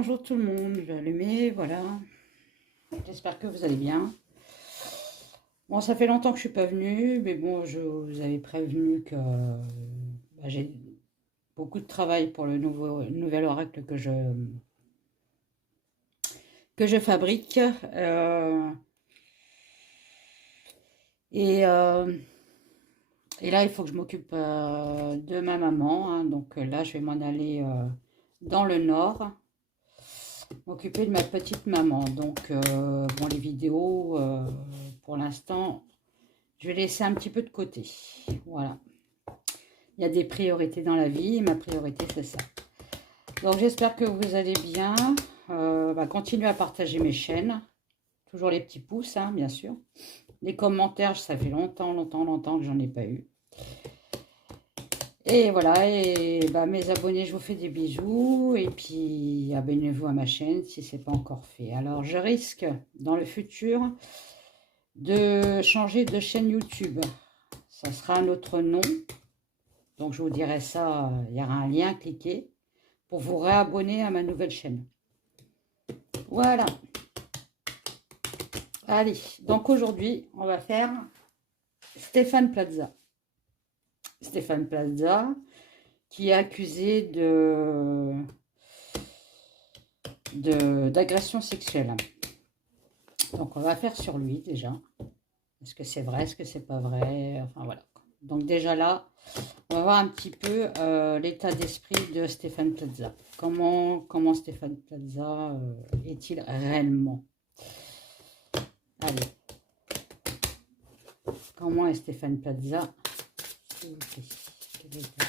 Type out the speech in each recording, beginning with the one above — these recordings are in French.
Bonjour tout le monde, je vais allumer, voilà. J'espère que vous allez bien. Bon, ça fait longtemps que je suis pas venue, mais bon, je vous avais prévenu que j'ai beaucoup de travail pour le nouvel oracle que je fabrique. Et, euh, et là, il faut que je m'occupe de ma maman, hein. Donc là, je vais m'en aller dans le nord, m'occuper de ma petite maman. Donc, bon, les vidéos, pour l'instant, je vais laisser un petit peu de côté. Voilà. Il y a des priorités dans la vie et ma priorité, c'est ça. Donc, j'espère que vous allez bien. Continuez à partager mes chaînes. Toujours les petits pouces, hein, bien sûr. Les commentaires, ça fait longtemps que j'en ai pas eu. Et voilà, et mes abonnés, je vous fais des bisous. Et puis, abonnez-vous à ma chaîne si ce n'est pas encore fait. Alors, je risque, dans le futur, de changer de chaîne YouTube. Ça sera un autre nom. Donc, je vous dirai ça, il y aura un lien, cliquez pour vous réabonner à ma nouvelle chaîne. Voilà. Allez, donc aujourd'hui, on va faire Stéphane Plaza. Stéphane Plaza, qui est accusé d'agression sexuelle. Donc, on va faire sur lui déjà. Est-ce que c'est vrai, est-ce que c'est pas vrai? Enfin, voilà. Donc, déjà là, on va voir un petit peu l'état d'esprit de Stéphane Plaza. Comment Stéphane Plaza est-il réellement? Allez. Comment est Stéphane Plaza? S'il vous plaît. Quel état d'esprit?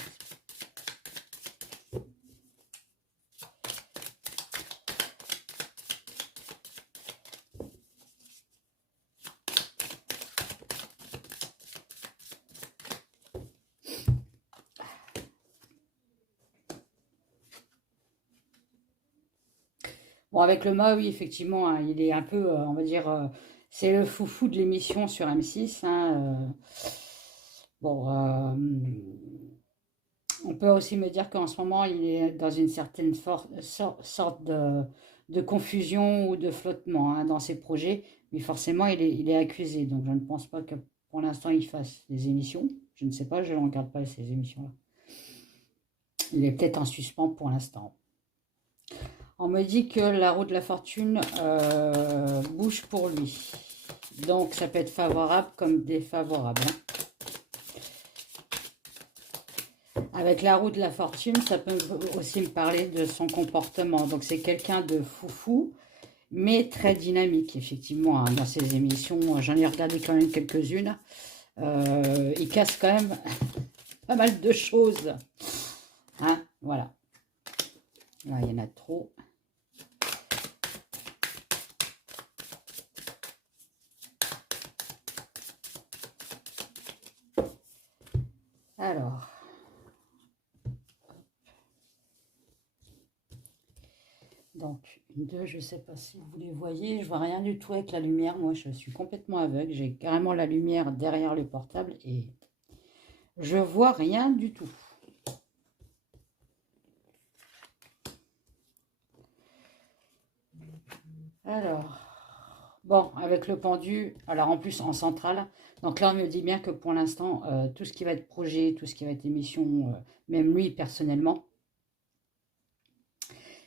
Bon, avec le mât, oui, effectivement, hein, il est un peu, on va dire, c'est le foufou de l'émission sur M6, hein. Bon, on peut aussi me dire qu'en ce moment, il est dans une certaine sorte de confusion ou de flottement, hein, dans ses projets, mais forcément, il est accusé. Donc, je ne pense pas que pour l'instant, il fasse des émissions. Je ne sais pas, je ne regarde pas ces émissions-là. Il est peut-être en suspens pour l'instant. On me dit que la roue de la fortune bouge pour lui. Donc, ça peut être favorable comme défavorable, hein. Avec la roue de la fortune, ça peut aussi me parler de son comportement. Donc, c'est quelqu'un de foufou, mais très dynamique, effectivement, hein, dans ses émissions. J'en ai regardé quand même quelques-unes. Il casse quand même pas mal de choses, hein, voilà. Là, il y en a trop. Alors... Donc, une, deux, je ne sais pas si vous les voyez, je vois rien du tout avec la lumière. Moi, je suis complètement aveugle. J'ai carrément la lumière derrière le portable et je vois rien du tout. Alors, bon, avec le pendu, alors en plus en centrale. Donc là, on me dit bien que pour l'instant, tout ce qui va être projet, tout ce qui va être émission, même lui personnellement,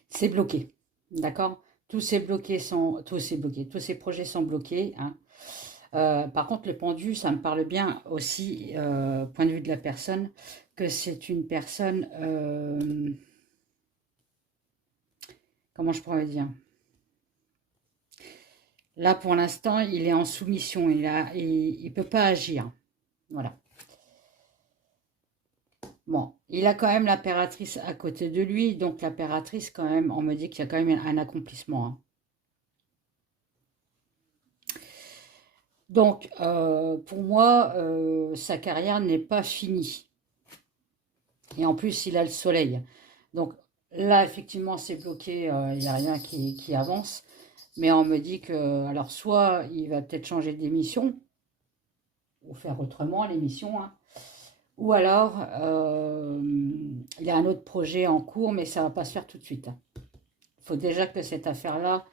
c'est bloqué. D'accord? Tous ces projets sont bloqués, hein. Par contre, le pendu, ça me parle bien aussi, point de vue de la personne, que c'est une personne, comment je pourrais dire? Là, pour l'instant, il est en soumission, il peut pas agir. Voilà. Bon, il a quand même l'impératrice à côté de lui, donc l'impératrice, quand même, on me dit qu'il y a quand même un accomplissement, hein. Donc, pour moi, sa carrière n'est pas finie. Et en plus, il a le soleil. Donc là, effectivement, c'est bloqué, il n'y a rien qui avance. Mais on me dit que, alors, soit il va peut-être changer d'émission, ou faire autrement l'émission, hein, ou alors il y a un autre projet en cours, mais ça ne va pas se faire tout de suite, hein. faut déjà que cette affaire-là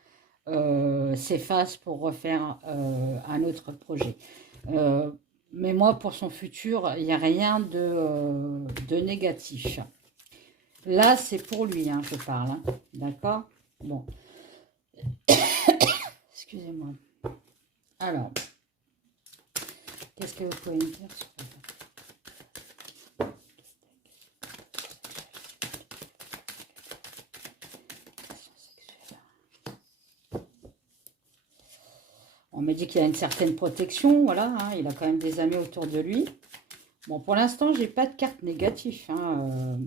s'efface pour refaire un autre projet. Mais moi, pour son futur, il n'y a rien de négatif. Là, c'est pour lui, hein, je parle. Hein. D'accord? Bon. Excusez-moi. Alors, qu'est-ce que vous pouvez me dire sur on me dit qu'il a une certaine protection, voilà, hein, il a quand même des amis autour de lui. Bon, pour l'instant, j'ai pas de carte négative. Hein,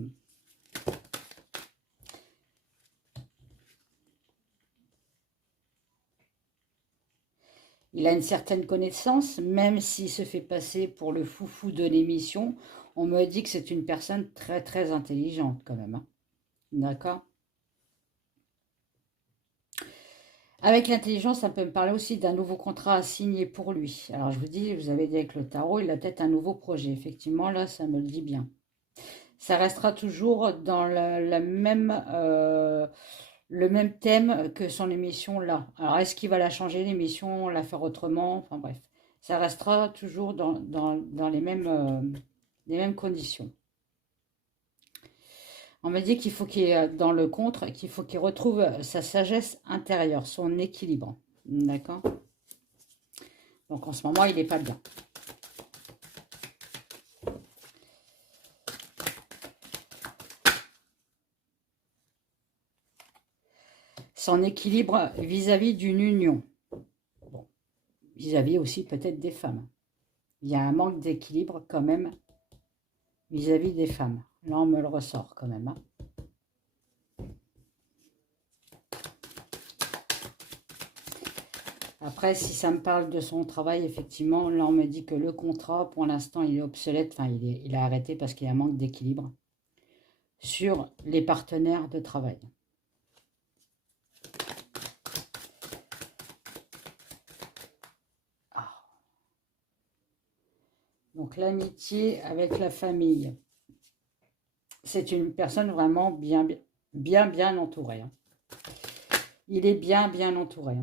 Il a une certaine connaissance, même s'il se fait passer pour le foufou de l'émission. On me dit que c'est une personne très, très intelligente quand même. Hein. D'accord? Avec l'intelligence, ça peut me parler aussi d'un nouveau contrat à signer pour lui. Alors, je vous dis, vous avez dit avec le tarot, il a peut-être un nouveau projet. Effectivement, là, ça me le dit bien. Ça restera toujours dans le même thème que son émission là. Alors, est-ce qu'il va la changer, l'émission, la faire autrement? Enfin, bref. Ça restera toujours dans les mêmes conditions. On m'a dit qu'il faut qu'il est dans le contre, qu'il faut qu'il retrouve sa sagesse intérieure, son équilibre. D'accord? Donc en ce moment, il n'est pas bien. Son équilibre vis-à-vis d'une union. Bon. Vis-à-vis aussi peut-être des femmes. Il y a un manque d'équilibre quand même vis-à-vis des femmes. Là, on me le ressort quand même. Hein. Après, si ça me parle de son travail, effectivement, là, on me dit que le contrat, pour l'instant, il est obsolète. Enfin, il a arrêté parce qu'il y a un manque d'équilibre sur les partenaires de travail. Ah. Donc, l'amitié avec la famille. C'est une personne vraiment bien entourée. Hein. Il est bien entouré. Hein.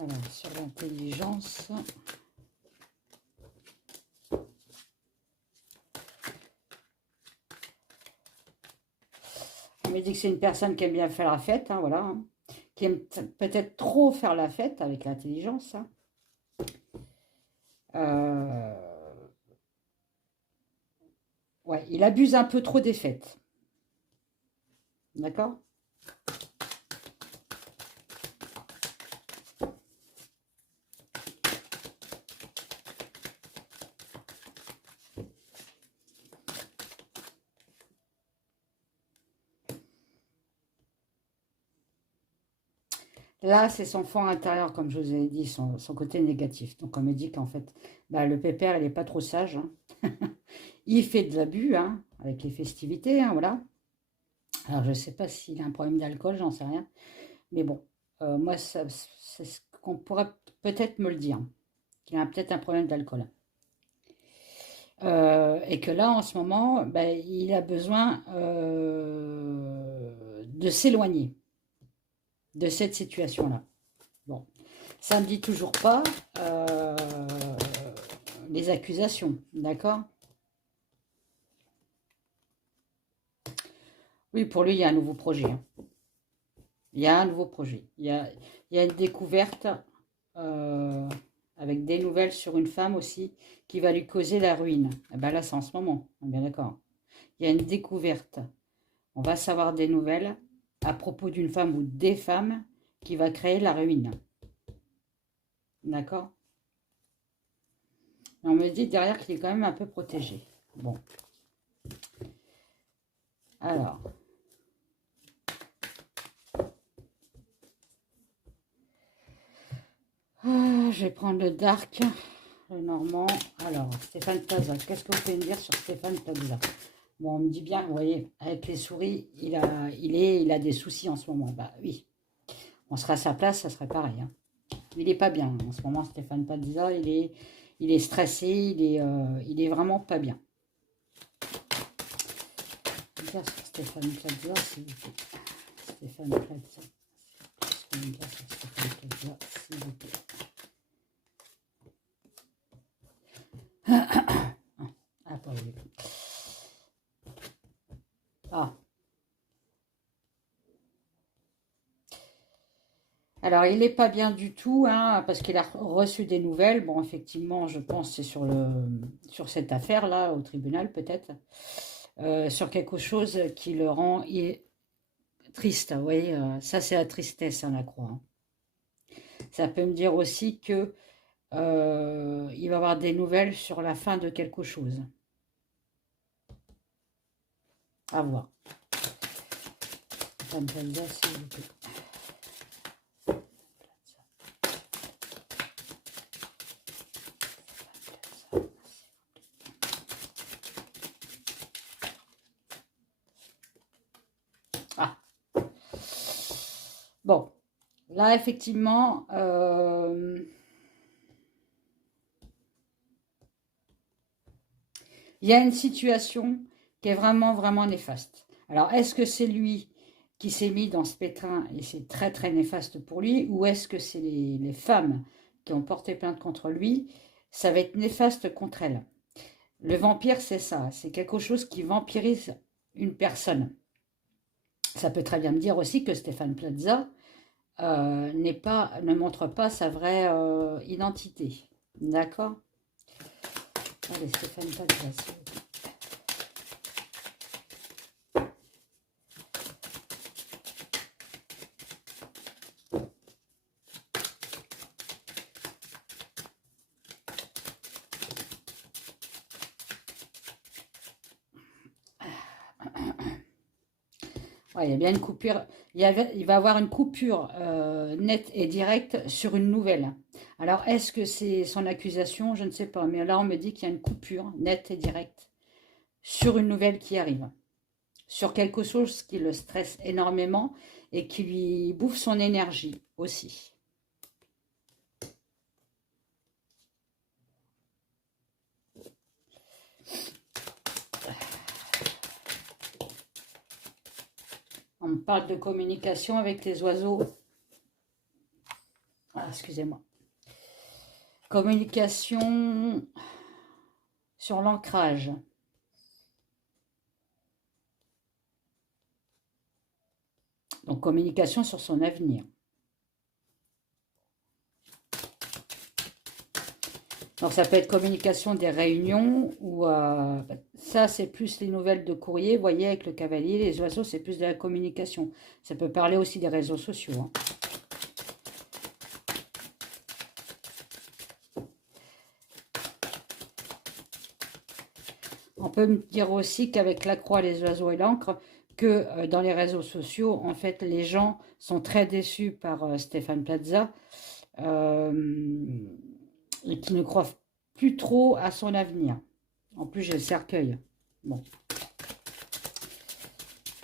Alors, sur l'intelligence. On me dit que c'est une personne qui aime bien faire la fête, hein, voilà. Hein, qui aime peut-être trop faire la fête avec l'intelligence. Hein. Ouais, il abuse un peu trop des fêtes. D'accord? Là, c'est son fond intérieur, comme je vous ai dit, son côté négatif. Donc, on me dit qu'en fait, bah, le pépère, il n'est pas trop sage. Hein. Il fait de l'abus, hein, avec les festivités, hein, voilà. Alors, je ne sais pas s'il a un problème d'alcool, j'en sais rien. Mais bon, moi, c'est ce qu'on pourrait peut-être me le dire. Qu'il a peut-être un problème d'alcool. Et que là, en ce moment, bah, il a besoin de s'éloigner de cette situation-là. Bon, ça ne me dit toujours pas les accusations, d'accord? Oui, pour lui, il y a un nouveau projet. Hein. Il y a un nouveau projet. Il y a une découverte avec des nouvelles sur une femme aussi qui va lui causer la ruine. Eh ben là, c'est en ce moment, on est bien d'accord. Il y a une découverte. On va savoir des nouvelles à propos d'une femme ou des femmes qui va créer la ruine. D'accord? On me dit derrière qu'il est quand même un peu protégé. Bon. Alors. Je vais prendre le dark, le normand. Alors, Stéphane Plaza. Qu'est-ce que vous pouvez me dire sur Stéphane Plaza? Bon, on me dit bien, vous voyez, avec les souris, il a des soucis en ce moment. Bah oui. On serait à sa place, ça serait pareil. Hein. Il n'est pas bien en ce moment, Stéphane Plaza. Il est stressé, il est vraiment pas bien. dire sur Stéphane Plaza, s'il vous plaît. Stéphane Plaza. Qu'est-ce qu'on me dit sur Stéphane Plaza, s'il vous plaît. Ah, pas oui. Ah. Alors, il n'est pas bien du tout, hein, parce qu'il a reçu des nouvelles. Bon, effectivement, je pense que c'est sur cette affaire-là, au tribunal peut-être, sur quelque chose qui le rend triste. Vous voyez, ça c'est la tristesse, hein, la croix. Hein. Ça peut me dire aussi que il va avoir des nouvelles sur la fin de quelque chose. À voir. Ça me fait dire, s'il vous plaît. Ah. Bon. Là, effectivement, il y a une situation qui est vraiment, vraiment néfaste. Alors, est-ce que c'est lui qui s'est mis dans ce pétrin et c'est très, très néfaste pour lui, ou est-ce que c'est les femmes qui ont porté plainte contre lui? Ça va être néfaste contre elles. Le vampire, c'est ça. C'est quelque chose qui vampirise une personne. Ça peut très bien me dire aussi que Stéphane Plaza ne montre pas sa vraie identité. D'accord? Allez, Stéphane Plaza, s'il vous plaît. Ouais, il y a bien une coupure. Il va avoir une coupure nette et directe sur une nouvelle. Alors, est-ce que c'est son accusation? Je ne sais pas. Mais là, on me dit qu'il y a une coupure nette et directe sur une nouvelle qui arrive. Sur quelque chose qui le stresse énormément et qui lui bouffe son énergie aussi. On me parle de communication avec les oiseaux. Ah, excusez-moi. Communication sur l'ancrage. Donc, communication sur son avenir. Donc, ça peut être communication des réunions ou ça, c'est plus les nouvelles de courrier. Vous voyez, avec le cavalier, les oiseaux, c'est plus de la communication. Ça peut parler aussi des réseaux sociaux. Hein. On peut me dire aussi qu'avec la croix, les oiseaux et l'encre, que dans les réseaux sociaux, en fait, les gens sont très déçus par Stéphane Plaza et qui ne croient plus trop à son avenir. En plus, j'ai le cercueil. Bon.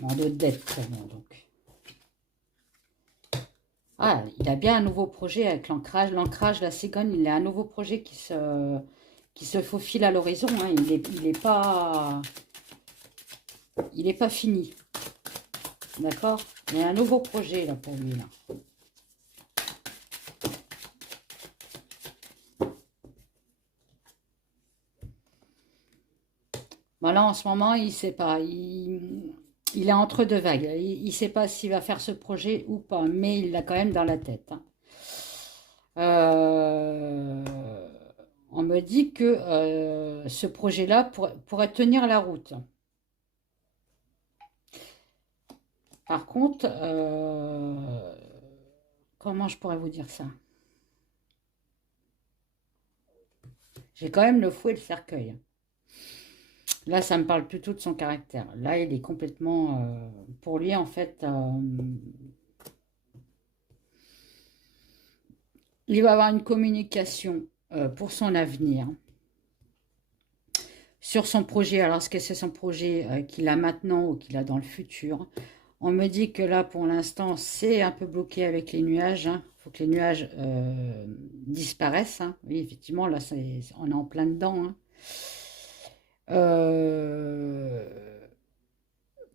En dos de dette, bon, donc. Ah, il a bien un nouveau projet avec l'ancrage. L'ancrage, la cigogne, il a un nouveau projet qui se faufile à l'horizon. Hein. Il est pas fini. D'accord? Il y a un nouveau projet là pour lui. Là. Voilà, en ce moment, il ne sait pas. Il est entre deux vagues. Il ne sait pas s'il va faire ce projet ou pas, mais il l'a quand même dans la tête. Hein. On me dit que ce projet-là pourrait tenir la route. Par contre, comment je pourrais vous dire ça? J'ai quand même le fouet et le cercueil. Là, ça me parle plutôt de son caractère. Là, il est complètement... pour lui, en fait, il va avoir une communication pour son avenir. Sur son projet, alors est-ce que c'est son projet qu'il a maintenant ou qu'il a dans le futur? On me dit que là, pour l'instant, c'est un peu bloqué avec les nuages. Il faut que les nuages disparaissent. Hein. Oui, effectivement, là, on est en plein dedans. Hein.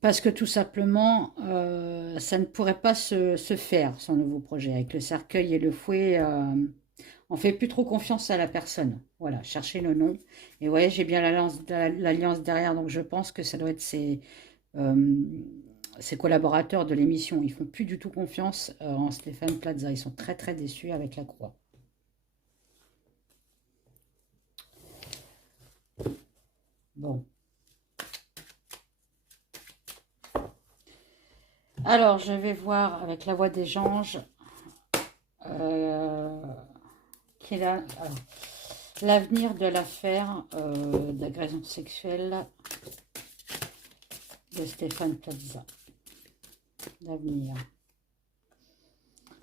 Parce que tout simplement, ça ne pourrait pas se faire, son nouveau projet. Avec le cercueil et le fouet, on fait plus trop confiance à la personne. Voilà, cherchez le nom. Et vous voyez, j'ai bien l'alliance derrière, donc je pense que ça doit être euh, ses collaborateurs de l'émission. Ils font plus du tout confiance en Stéphane Plaza. Ils sont très très déçus avec la croix. Bon. Alors, je vais voir avec la voix des anges l'avenir de l'affaire d'agression sexuelle de Stéphane Plaza. L'avenir.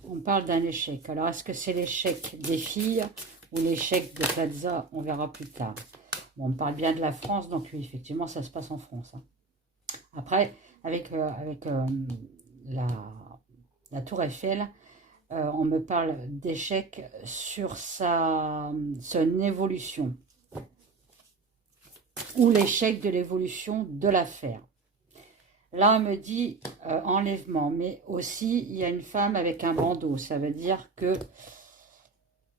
On parle d'un échec. Alors, est-ce que c'est l'échec des filles ou l'échec de Plaza? On verra plus tard. Bon, on parle bien de la France, donc oui, effectivement, ça se passe en France. Hein. Après, avec la Tour Eiffel, on me parle d'échec sur son évolution ou l'échec de l'évolution de l'affaire. Là, on me dit enlèvement, mais aussi, il y a une femme avec un bandeau. Ça veut dire que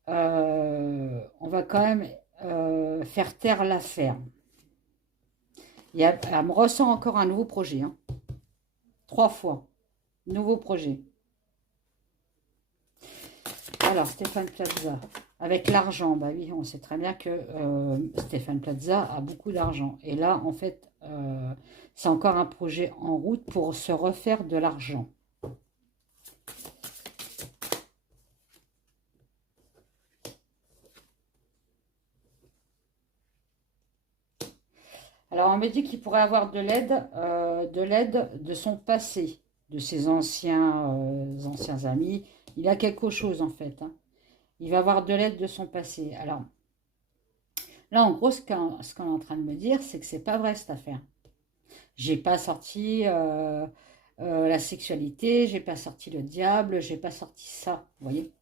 on va quand même faire taire l'affaire. Elle me ressent encore un nouveau projet. Hein. 3 fois. Nouveau projet. Alors, Stéphane Plaza. Avec l'argent, bah oui, on sait très bien que Stéphane Plaza a beaucoup d'argent. Et là, en fait, c'est encore un projet en route pour se refaire de l'argent. Alors, on me dit qu'il pourrait avoir de l'aide de son passé, de ses anciens amis. Il a quelque chose, en fait. Hein. Il va avoir de l'aide de son passé. Alors, là, en gros, ce qu'on est en train de me dire, c'est que c'est pas vrai, cette affaire. J'ai pas sorti la sexualité, j'ai pas sorti le diable, j'ai pas sorti ça, vous voyez.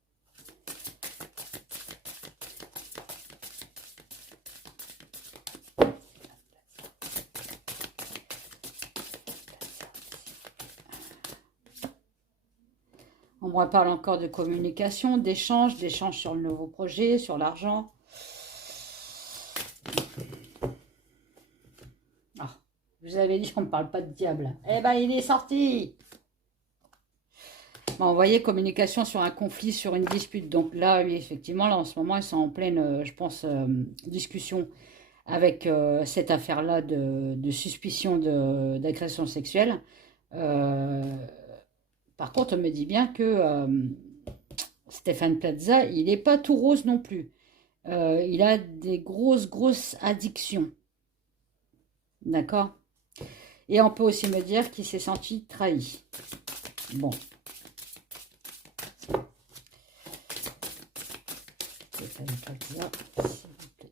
On me parle encore de communication, d'échange sur le nouveau projet, sur l'argent. Ah, je vous avais dit qu'on ne parle pas de diable. Eh ben, il est sorti. Bon, vous voyez, communication sur un conflit, sur une dispute. Donc là, oui, effectivement, là, en ce moment, ils sont en pleine, je pense, discussion avec cette affaire-là de suspicion d'agression sexuelle. Par contre, on me dit bien que Stéphane Plaza, il n'est pas tout rose non plus. Il a des grosses addictions. D'accord? Et on peut aussi me dire qu'il s'est senti trahi. Bon. Stéphane Plaza, s'il vous plaît.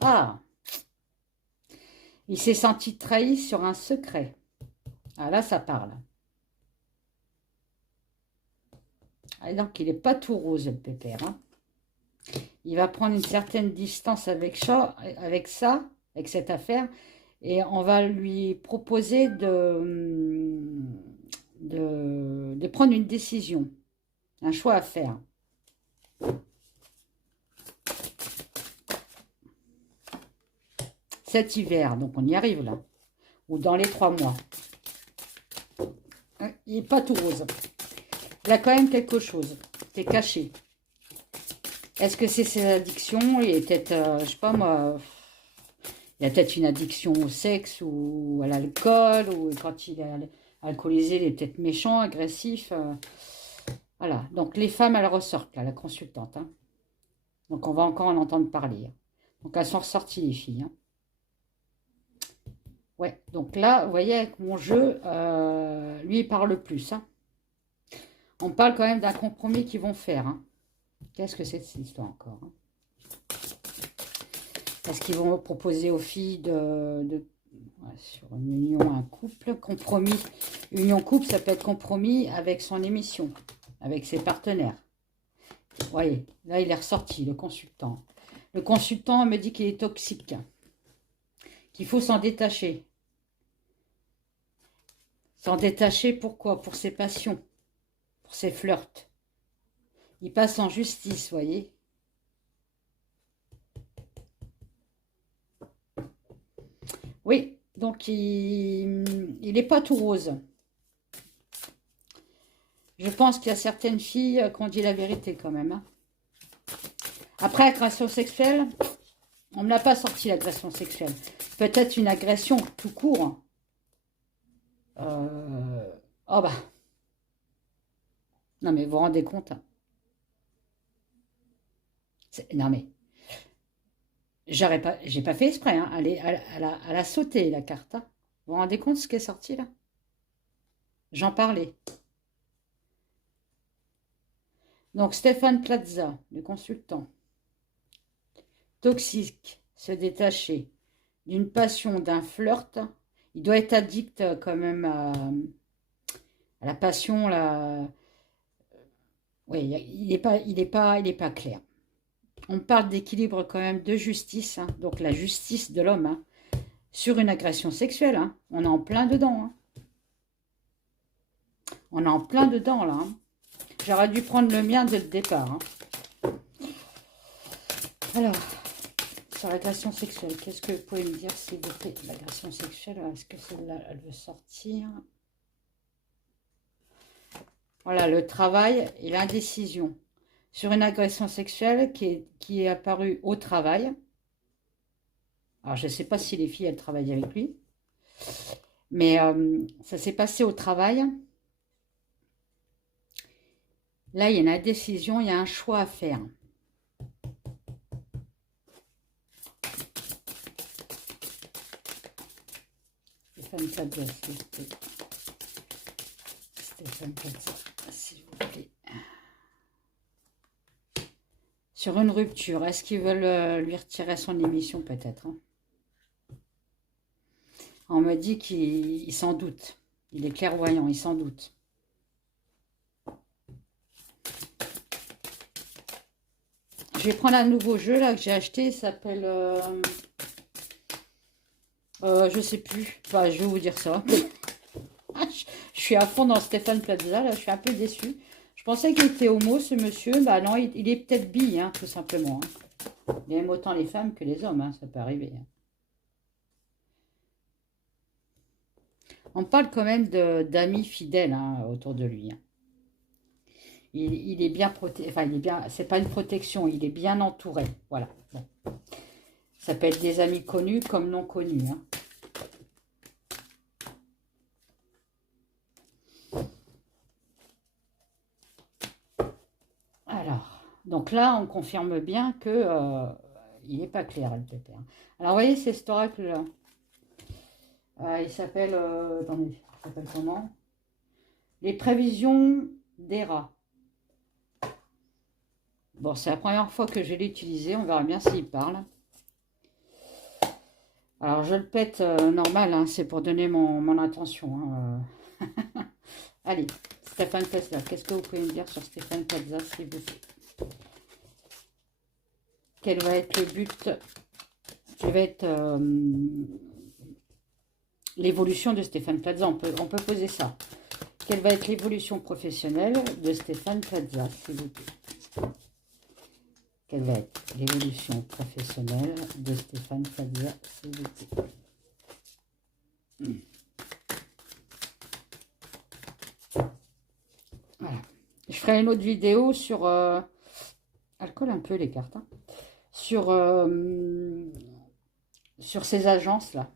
Ah! Il s'est senti trahi sur un secret. Ah là, ça parle. Ah, donc, il n'est pas tout rose, le pépère. Hein. Il va prendre une certaine distance avec ça, avec cette affaire, et on va lui proposer de prendre une décision, un choix à faire. Cet hiver, donc on y arrive là, ou dans les 3 mois. Il n'est pas tout rose. Il a quand même quelque chose qui est caché. Est-ce que c'est ses addictions? Il est peut-être, je sais pas moi, il a peut-être une addiction au sexe ou à l'alcool, ou quand il est alcoolisé, il est peut-être méchant, agressif. Voilà, donc les femmes, elles ressortent, là, la consultante. Hein. Donc on va encore en entendre parler. Donc elles sont ressorties, les filles. Hein. Ouais, donc là, vous voyez, avec mon jeu, lui, il parle plus. Hein. On parle quand même d'un compromis qu'ils vont faire. Hein. Qu'est-ce que c'est cette histoire encore? Hein? Est-ce qu'ils vont proposer aux filles sur une union, un couple, compromis? Union couple, ça peut être compromis avec son émission, avec ses partenaires. Vous voyez, là, il est ressorti, le consultant. Le consultant me dit qu'il est toxique. qu'il faut s'en détacher. S'en détacher, pourquoi? Pour ses passions, pour ses flirts. Il passe en justice, voyez. Oui, donc il n'est pas tout rose. Je pense qu'il y a certaines filles qui ont dit la vérité quand même. Hein. Après, agression sexuelle, on ne me l'a pas sorti l'agression sexuelle. Peut-être une agression tout court. Oh bah. Non mais vous vous rendez compte. Hein. Non mais. J'ai pas fait exprès. Hein. Elle a sauté la carte. Hein. Vous vous rendez compte ce qui est sorti là? J'en parlais. Donc Stéphane Plaza, le consultant. Toxique, se détacher d'une passion, d'un flirt. Il doit être addict quand même à la passion. Oui, il est pas clair. On parle d'équilibre quand même, de justice, hein, donc la justice de l'homme, hein, sur une agression sexuelle. Hein, on est en plein dedans. Hein. On est en plein dedans, là. Hein. J'aurais dû prendre le mien dès le départ. Hein. Alors, sur l'agression sexuelle, qu'est-ce que vous pouvez me dire, s'il vous plaît? L'agression sexuelle, est-ce que celle-là, elle veut sortir? Voilà, le travail et l'indécision. Sur une agression sexuelle qui est apparue au travail. Alors, je ne sais pas si les filles, elles travaillent avec lui. Mais ça s'est passé au travail. Là, il y a une indécision, il y a un choix à faire. Stéphane Plaza, Stéphane Plaza, s'il vous plaît. Sur une rupture, est-ce qu'ils veulent lui retirer son émission peut-être hein? On me dit qu'il s'en doute. Il est clairvoyant, il s'en doute. Je vais prendre un nouveau jeu là que j'ai acheté. Il s'appelle... je sais plus. Enfin, je vais vous dire ça. Je suis à fond dans Stéphane Plaza. Là, je suis un peu déçue. Je pensais qu'il était homo, ce monsieur. Bah non, il est peut-être bi, hein, tout simplement. Hein. Il aime autant les femmes que les hommes. Hein, ça peut arriver. Hein. On parle quand même d'amis fidèles hein, autour de lui. Hein. Il est bien protégé. Enfin, il est bien. C'est pas une protection. Il est bien entouré. Voilà. Bon. Ça peut être des amis connus comme non connus. Hein. Alors, donc là, on confirme bien que il n'est pas clair, le pépère. Alors, vous voyez, c'est cet oracle-là. Il s'appelle... attendez, il s'appelle comment? Les prévisions des rats. Bon, c'est la première fois que je l'ai utilisé. On verra bien s'il parle. Alors, je le pète normal. Hein, c'est pour donner mon intention. Hein, Allez, Stéphane Plaza. Qu'est-ce que vous pouvez me dire sur Stéphane Plaza, s'il vous plaît? Quel va être le but? Quel va être l'évolution de Stéphane Plaza? On peut poser ça. Quelle va être l'évolution professionnelle de Stéphane Plaza, s'il vous plaît? Quelle va être l'évolution professionnelle de Stéphane Plaza, s'il vous plaît? Voilà. Je ferai une autre vidéo sur... elle colle un peu les cartes. Hein, sur ces agences-là.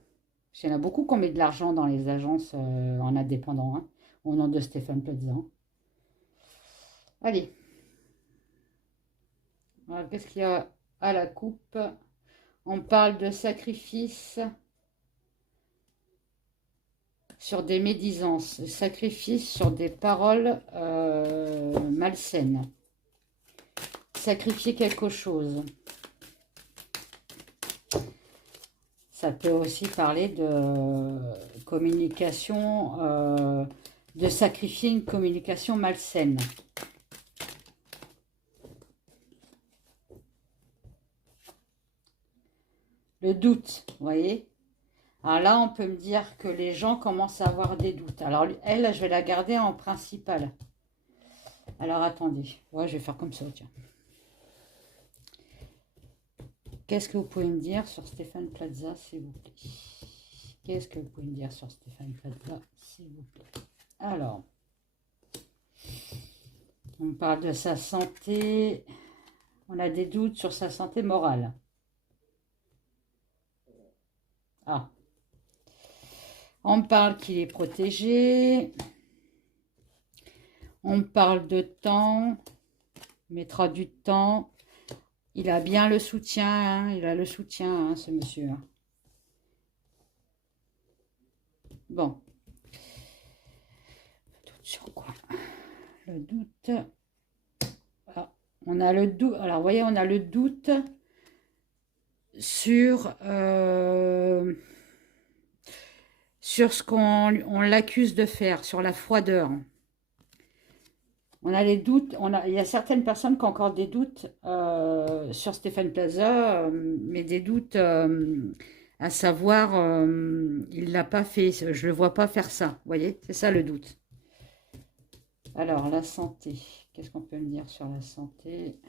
Il y en a beaucoup qui ont mis de l'argent dans les agences en indépendant, hein, au nom de Stéphane Plaza. Allez. Qu'est-ce qu'il y a à la coupe? On parle de sacrifice sur des médisances, sacrifice sur des paroles malsaines. Sacrifier quelque chose. Ça peut aussi parler de communication, de sacrifier une communication malsaine. Le doute, vous voyez? Alors là, on peut me dire que les gens commencent à avoir des doutes. Alors elle, je vais la garder en principal. Alors attendez, ouais, je vais faire comme ça, tiens. Qu'est-ce que vous pouvez me dire sur Stéphane Plaza, s'il vous plaît? Qu'est-ce que vous pouvez me dire sur Stéphane Plaza, s'il vous plaît? Alors, on parle de sa santé. On a des doutes sur sa santé morale. Ah. On parle qu'il est protégé. On parle de temps. Il mettra du temps. Il a bien le soutien. Hein, il a le soutien, hein, ce monsieur. Hein. Bon. Doute sur quoi? Le doute. Ah, on a le doute. Alors, vous voyez, on a le doute sur ce qu'on l'accuse de faire, sur la froideur. On a les doutes, il y a certaines personnes qui ont encore des doutes sur Stéphane Plaza, mais des doutes à savoir, il ne l'a pas fait, je ne le vois pas faire ça, vous voyez, c'est ça le doute. Alors, la santé, qu'est-ce qu'on peut me dire sur la santé?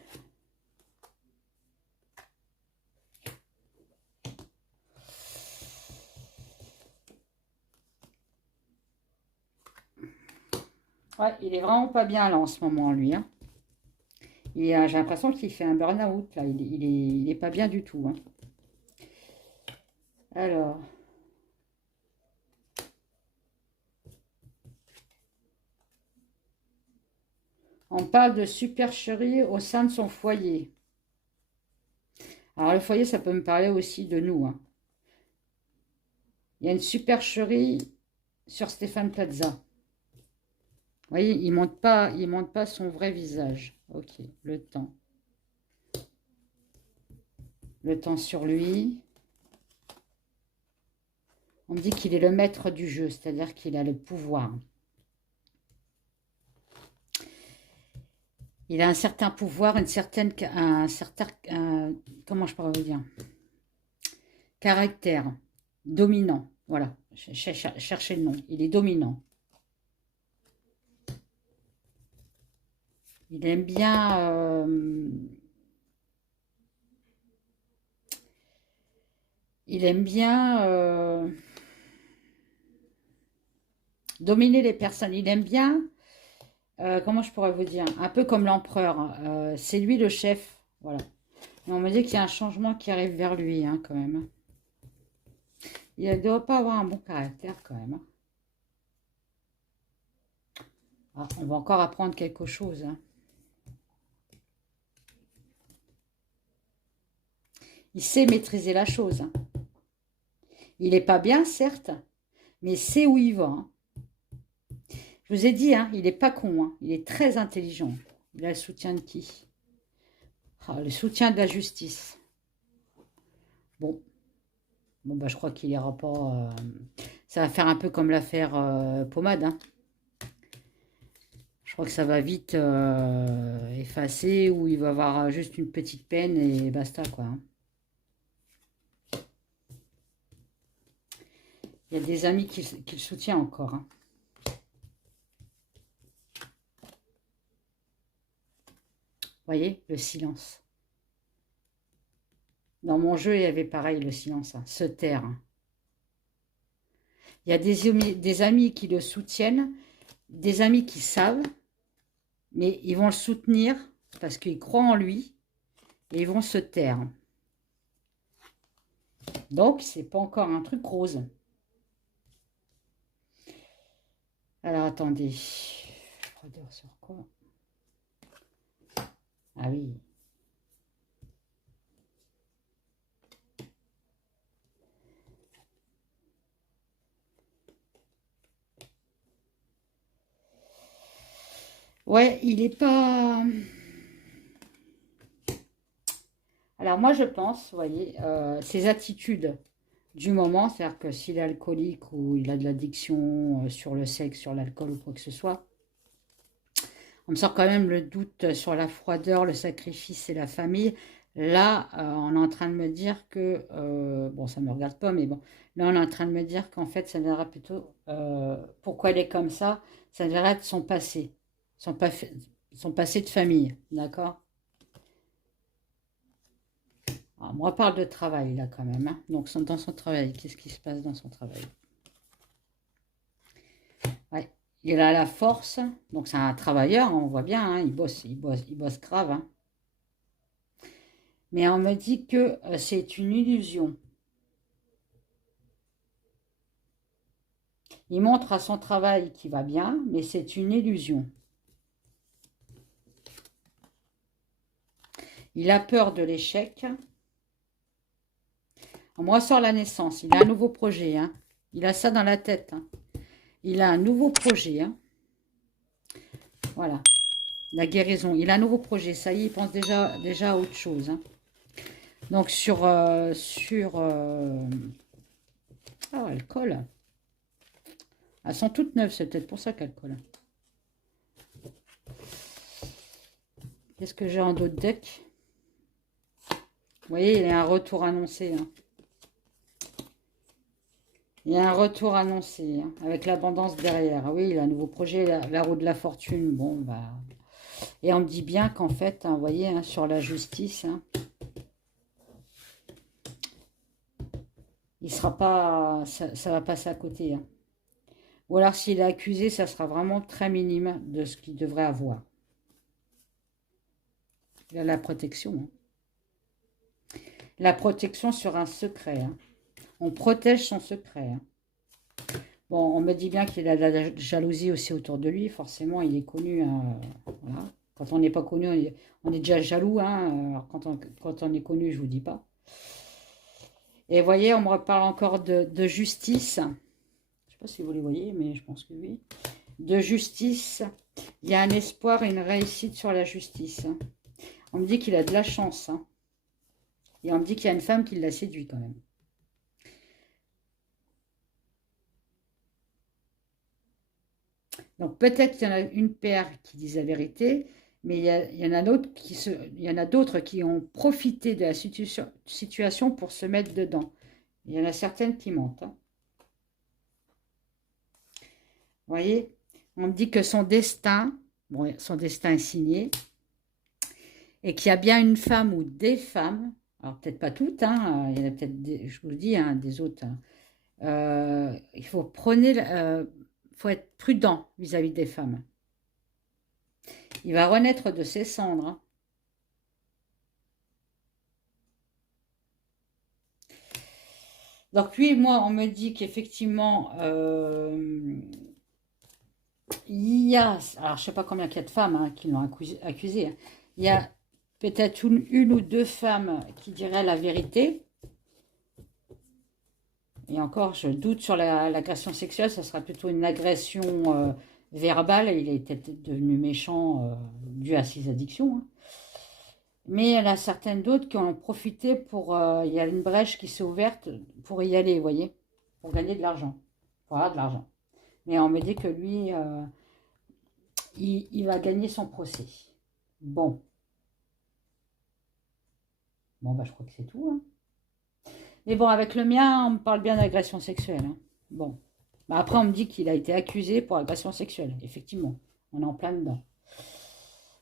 Ouais, il est vraiment pas bien là en ce moment, lui. Hein. J'ai l'impression qu'il fait un burn-out, là. Il est pas bien du tout. Hein. Alors. On parle de supercherie au sein de son foyer. Alors, le foyer, ça peut me parler aussi de nous. Hein. Il y a une supercherie sur Stéphane Plaza. Vous voyez, il ne montre pas son vrai visage. Ok, le temps. Le temps sur lui. On me dit qu'il est le maître du jeu, c'est-à-dire qu'il a le pouvoir. Il a un certain pouvoir, un certain, comment je pourrais vous dire, caractère dominant. Voilà, cherchez le nom. Il est dominant. Il aime bien dominer les personnes. Il aime bien, comment je pourrais vous dire, un peu comme l'empereur. C'est lui le chef. Voilà. Et on me dit qu'il y a un changement qui arrive vers lui, hein, quand même. Il ne doit pas avoir un bon caractère, quand même. Hein. Ah, on va encore apprendre quelque chose. Hein. Il sait maîtriser la chose. Hein. Il n'est pas bien, certes, mais il sait où il va. Hein. Je vous ai dit, hein, il n'est pas con. Hein. Il est très intelligent. Il a le soutien de qui? Ah, le soutien de la justice. Bon. Bon, bah, je crois qu'il n'ira pas... Ça va faire un peu comme l'affaire Pommade. Hein. Je crois que ça va vite effacer ou il va avoir juste une petite peine et basta, quoi. Hein. Il y a des amis qui le soutiennent encore. Hein. Vous voyez, le silence. Dans mon jeu, il y avait pareil, le silence. Hein. Se taire. Hein. Il y a des amis qui le soutiennent, des amis qui savent, mais ils vont le soutenir parce qu'ils croient en lui et ils vont se taire. Donc, c'est pas encore un truc rose. Alors, attendez. Froideur sur quoi? Ah oui. Ouais, il est pas... Alors, moi, je pense, vous voyez, ses attitudes du moment, c'est-à-dire que s'il est alcoolique ou il a de l'addiction sur le sexe, sur l'alcool ou quoi que ce soit, on me sort quand même le doute sur la froideur, le sacrifice et la famille. Là, on est en train de me dire que, bon, ça ne me regarde pas, mais bon, là, on est en train de me dire qu'en fait, ça viendra plutôt, pourquoi elle est comme ça viendra de son passé, son, pa- son passé de famille, d'accord? Alors, moi, on parle de travail, là, quand même, hein. Donc, dans son travail, qu'est-ce qui se passe dans son travail? Ouais. Il a la force, donc c'est un travailleur, on voit bien, hein, il bosse grave, hein. Mais on me dit que c'est une illusion. Il montre à son travail qu'il va bien, mais c'est une illusion. Il a peur de l'échec. Moi, sort la naissance. Il a un nouveau projet, hein. Il a ça dans la tête, hein. Il a un nouveau projet, hein. Voilà. La guérison. Il a un nouveau projet. Ça y est, il pense déjà à autre chose, hein. Donc, ah, elle colle. Elles sont toutes neuves, c'est peut-être pour ça qu'elles collent. Qu'est-ce que j'ai en d'autres decks? Vous voyez, il y a un retour annoncé, hein. Il y a un retour annoncé, hein, avec l'abondance derrière. Ah oui, il a un nouveau projet, la roue de la fortune. Bon, bah. Et on me dit bien qu'en fait, hein, vous voyez, hein, sur la justice, hein, il sera pas. Ça va passer à côté, hein. Ou alors, s'il est accusé, ça sera vraiment très minime de ce qu'il devrait avoir. Il a la protection, hein. La protection sur un secret, hein. On protège son secret, hein. Bon, on me dit bien qu'il a de la jalousie aussi autour de lui. Forcément, il est connu, hein, voilà. Quand on n'est pas connu, on est déjà jaloux, hein. Alors, quand on est connu, je ne vous dis pas. Et vous voyez, on me reparle encore de justice. Je ne sais pas si vous les voyez, mais je pense que oui. De justice. Il y a un espoir et une réussite sur la justice, hein. On me dit qu'il a de la chance, hein. Et on me dit qu'il y a une femme qui l'a séduit quand même. Donc peut-être qu'il y en a une paire qui disent la vérité, mais il y en a d'autres qui ont profité de la situation pour se mettre dedans. Il y en a certaines qui mentent, hein. Vous voyez, on me dit que son destin, bon, son destin est signé, et qu'il y a bien une femme ou des femmes, alors peut-être pas toutes, hein, il y en a peut-être, je vous le dis, hein, des autres, hein. Il faut être prudent vis-à-vis des femmes. Il va renaître de ses cendres, hein. Donc lui, moi, on me dit qu'effectivement, il y a, alors je sais pas combien il y a de femmes, hein, qui l'ont accusé, hein. Il y a peut-être une ou deux femmes qui diraient la vérité. Et encore, je doute sur l'agression sexuelle, ça sera plutôt une agression verbale. Il est peut-être devenu méchant dû à ses addictions, hein. Mais il y en a certaines d'autres qui en ont profité pour... il y a une brèche qui s'est ouverte pour y aller, vous voyez, pour gagner de l'argent, pour avoir de l'argent. Mais on me dit que lui, il va gagner son procès. Bon. Bon, bah je crois que c'est tout, hein. Mais bon, avec le mien, on me parle bien d'agression sexuelle, hein. Bon. Bah après, on me dit qu'il a été accusé pour agression sexuelle. Effectivement, on est en plein dedans.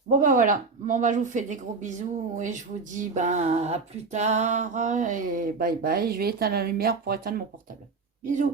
Bon ben voilà, bon bah je vous fais des gros bisous et je vous dis ben à plus tard et bye bye. Je vais éteindre la lumière pour éteindre mon portable. Bisous.